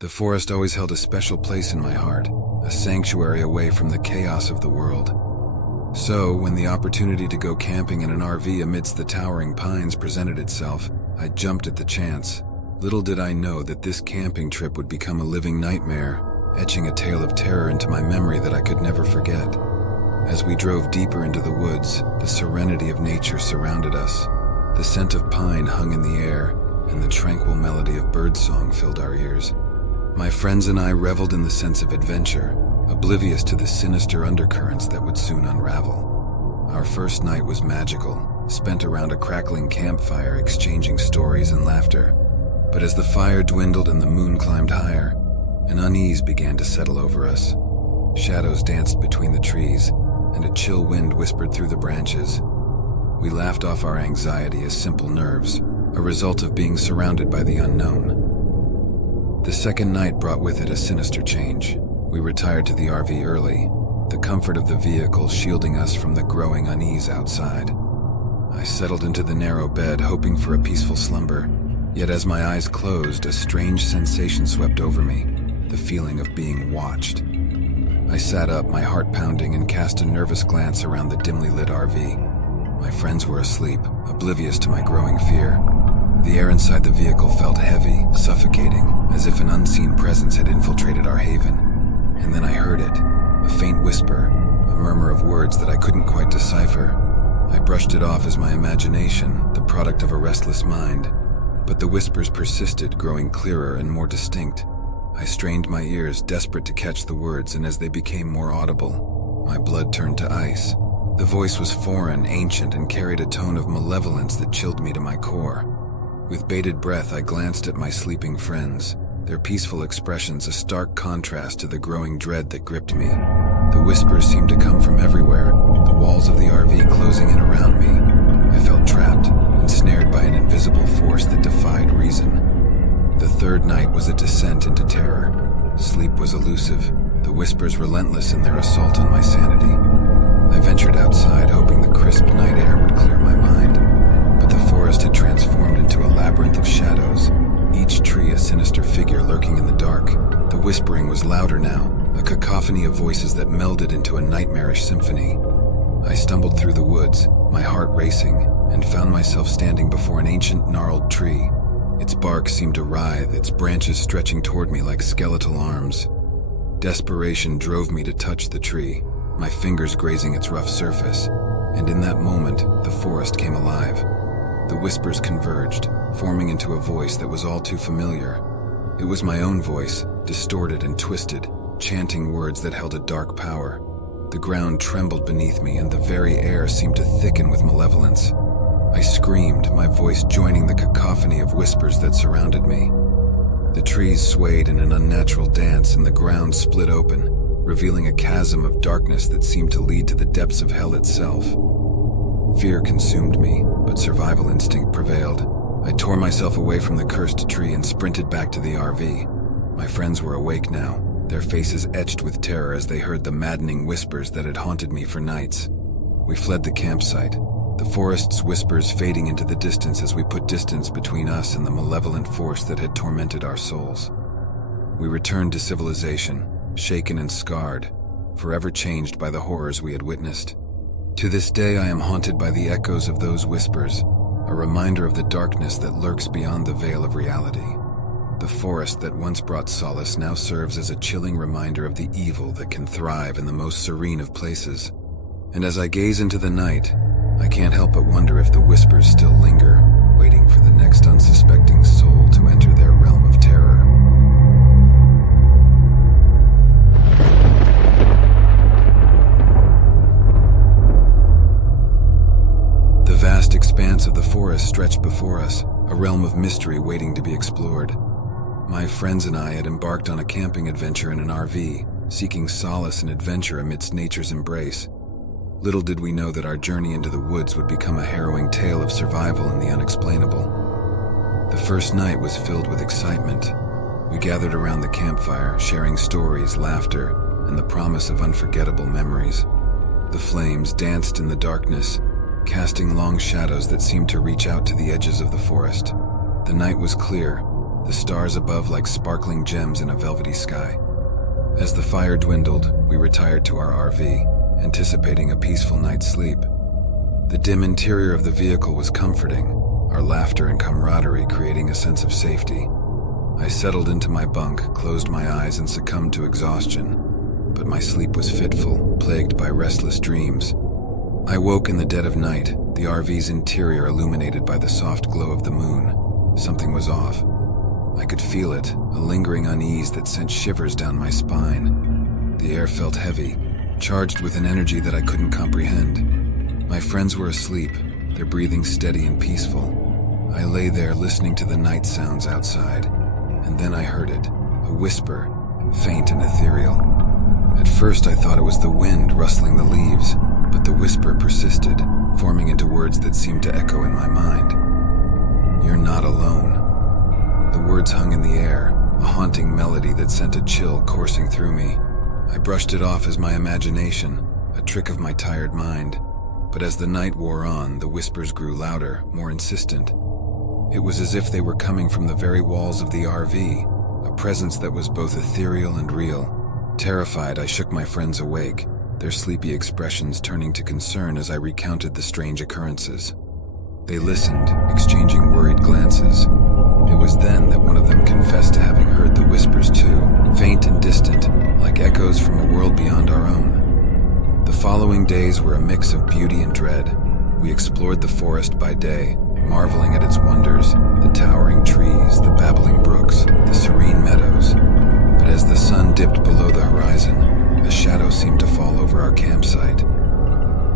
The forest always held a special place in my heart, a sanctuary away from the chaos of the world. So, when the opportunity to go camping in an RV amidst the towering pines presented itself, I jumped at the chance. Little did I know that this camping trip would become a living nightmare, etching a tale of terror into my memory that I could never forget. As we drove deeper into the woods, the serenity of nature surrounded us. The scent of pine hung in the air, and the tranquil melody of birdsong filled our ears. My friends and I reveled in the sense of adventure, oblivious to the sinister undercurrents that would soon unravel. Our first night was magical, spent around a crackling campfire exchanging stories and laughter. But as the fire dwindled and the moon climbed higher, an unease began to settle over us. Shadows danced between the trees, and a chill wind whispered through the branches. We laughed off our anxiety as simple nerves, a result of being surrounded by the unknown. The second night brought with it a sinister change. We retired to the RV early, the comfort of the vehicle shielding us from the growing unease outside. I settled into the narrow bed, hoping for a peaceful slumber, yet as my eyes closed, a strange sensation swept over me, the feeling of being watched. I sat up, my heart pounding, and cast a nervous glance around the dimly lit RV. My friends were asleep, oblivious to my growing fear. The air inside the vehicle felt heavy, suffocating, as if an unseen presence had infiltrated our haven. And then I heard it, a faint whisper, a murmur of words that I couldn't quite decipher. I brushed it off as my imagination, the product of a restless mind. But the whispers persisted, growing clearer and more distinct. I strained my ears, desperate to catch the words, and as they became more audible, my blood turned to ice. The voice was foreign, ancient, and carried a tone of malevolence that chilled me to my core. With bated breath, I glanced at my sleeping friends, their peaceful expressions a stark contrast to the growing dread that gripped me. The whispers seemed to come from everywhere, the walls of the RV closing in around me. I felt trapped, ensnared by an invisible force that defied reason. The third night was a descent into terror. Sleep was elusive, the whispers relentless in their assault on my sanity. I ventured outside, hoping the crisp night air would clear my mind. But the forest had transformed into a labyrinth of shadows, each tree a sinister figure lurking in the dark. The whispering was louder now, a cacophony of voices that melded into a nightmarish symphony. I stumbled through the woods, my heart racing, and found myself standing before an ancient gnarled tree. Its bark seemed to writhe, its branches stretching toward me like skeletal arms. Desperation drove me to touch the tree, my fingers grazing its rough surface, and in that moment, the forest came alive. The whispers converged, forming into a voice that was all too familiar. It was my own voice, distorted and twisted, chanting words that held a dark power. The ground trembled beneath me, and the very air seemed to thicken with malevolence. I screamed, my voice joining the cacophony of whispers that surrounded me. The trees swayed in an unnatural dance, and the ground split open, revealing a chasm of darkness that seemed to lead to the depths of hell itself. Fear consumed me, but survival instinct prevailed. I tore myself away from the cursed tree and sprinted back to the RV. My friends were awake now, their faces etched with terror as they heard the maddening whispers that had haunted me for nights. We fled the campsite, the forest's whispers fading into the distance as we put distance between us and the malevolent force that had tormented our souls. We returned to civilization, shaken and scarred, forever changed by the horrors we had witnessed. To this day, I am haunted by the echoes of those whispers, a reminder of the darkness that lurks beyond the veil of reality. The forest that once brought solace now serves as a chilling reminder of the evil that can thrive in the most serene of places. And as I gaze into the night, I can't help but wonder if the whispers still linger, waiting for the next unsuspecting soul to enter their realm of terror. The vast expanse of the forest stretched before us, a realm of mystery waiting to be explored. My friends and I had embarked on a camping adventure in an RV, seeking solace and adventure amidst nature's embrace. Little did we know that our journey into the woods would become a harrowing tale of survival and the unexplainable. The first night was filled with excitement. We gathered around the campfire, sharing stories, laughter, and the promise of unforgettable memories. The flames danced in the darkness, casting long shadows that seemed to reach out to the edges of the forest. The night was clear, the stars above like sparkling gems in a velvety sky. As the fire dwindled, we retired to our RV, anticipating a peaceful night's sleep. The dim interior of the vehicle was comforting, our laughter and camaraderie creating a sense of safety. I settled into my bunk, closed my eyes, and succumbed to exhaustion. But my sleep was fitful, plagued by restless dreams. I woke in the dead of night, the RV's interior illuminated by the soft glow of the moon. Something was off. I could feel it, a lingering unease that sent shivers down my spine. The air felt heavy, charged with an energy that I couldn't comprehend. My friends were asleep, their breathing steady and peaceful. I lay there listening to the night sounds outside, and then I heard it, a whisper, faint and ethereal. At first I thought it was the wind rustling the leaves, but the whisper persisted, forming into words that seemed to echo in my mind. "You're not alone." The words hung in the air, a haunting melody that sent a chill coursing through me. I brushed it off as my imagination, a trick of my tired mind. But as the night wore on, the whispers grew louder, more insistent. It was as if they were coming from the very walls of the RV, a presence that was both ethereal and real. Terrified, I shook my friends awake, their sleepy expressions turning to concern as I recounted the strange occurrences. They listened, exchanging worried glances. It was then that one of them confessed to having heard the whispers too, faint and distant, like echoes from a world beyond our own. The following days were a mix of beauty and dread. We explored the forest by day, marveling at its wonders, the towering trees, the babbling brooks, the serene meadows. But as the sun dipped below the horizon, a shadow seemed to fall over our campsite.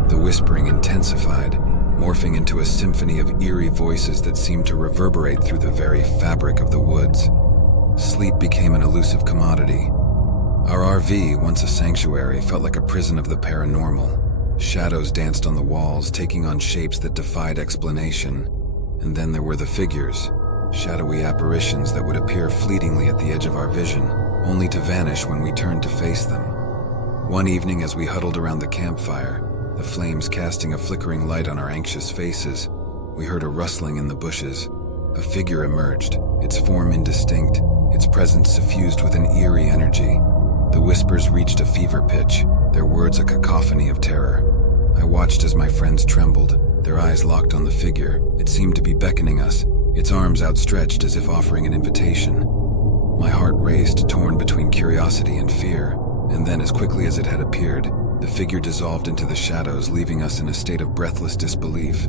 The whispering intensified, morphing into a symphony of eerie voices that seemed to reverberate through the very fabric of the woods. Sleep became an elusive commodity. Our RV, once a sanctuary, felt like a prison of the paranormal. Shadows danced on the walls, taking on shapes that defied explanation. And then there were the figures, shadowy apparitions that would appear fleetingly at the edge of our vision, only to vanish when we turned to face them. One evening as we huddled around the campfire, the flames casting a flickering light on our anxious faces, we heard a rustling in the bushes. A figure emerged, its form indistinct, its presence suffused with an eerie energy. The whispers reached a fever pitch, their words a cacophony of terror. I watched as my friends trembled, their eyes locked on the figure. It seemed to be beckoning us, its arms outstretched as if offering an invitation. My heart raced, torn between curiosity and fear, and then as quickly as it had appeared, the figure dissolved into the shadows, leaving us in a state of breathless disbelief.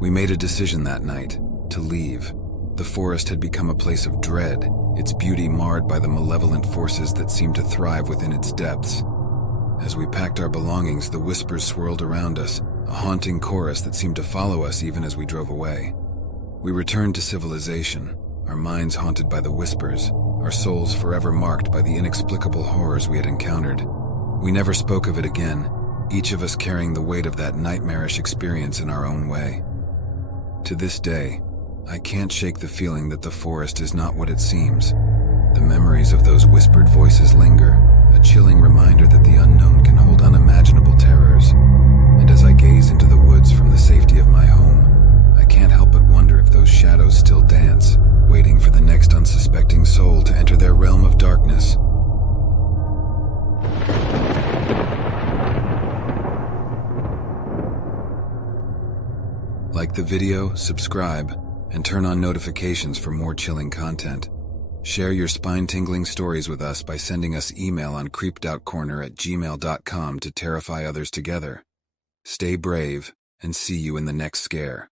We made a decision that night, to leave. The forest had become a place of dread, its beauty marred by the malevolent forces that seemed to thrive within its depths. As we packed our belongings, the whispers swirled around us, a haunting chorus that seemed to follow us even as we drove away. We returned to civilization, our minds haunted by the whispers, our souls forever marked by the inexplicable horrors we had encountered. We never spoke of it again, each of us carrying the weight of that nightmarish experience in our own way. To this day, I can't shake the feeling that the forest is not what it seems. The memories of those whispered voices linger, a chilling reminder that the unknown can hold unimaginable terrors. And as I gaze into the woods from the safety of my home, I can't help but wonder if those shadows still dance, waiting for the next unsuspecting soul to enter their realm of darkness. Like the video, subscribe, and turn on notifications for more chilling content. Share your spine-tingling stories with us by sending us email on creepedoutcorner@gmail.com to terrify others together. Stay brave, and see you in the next scare.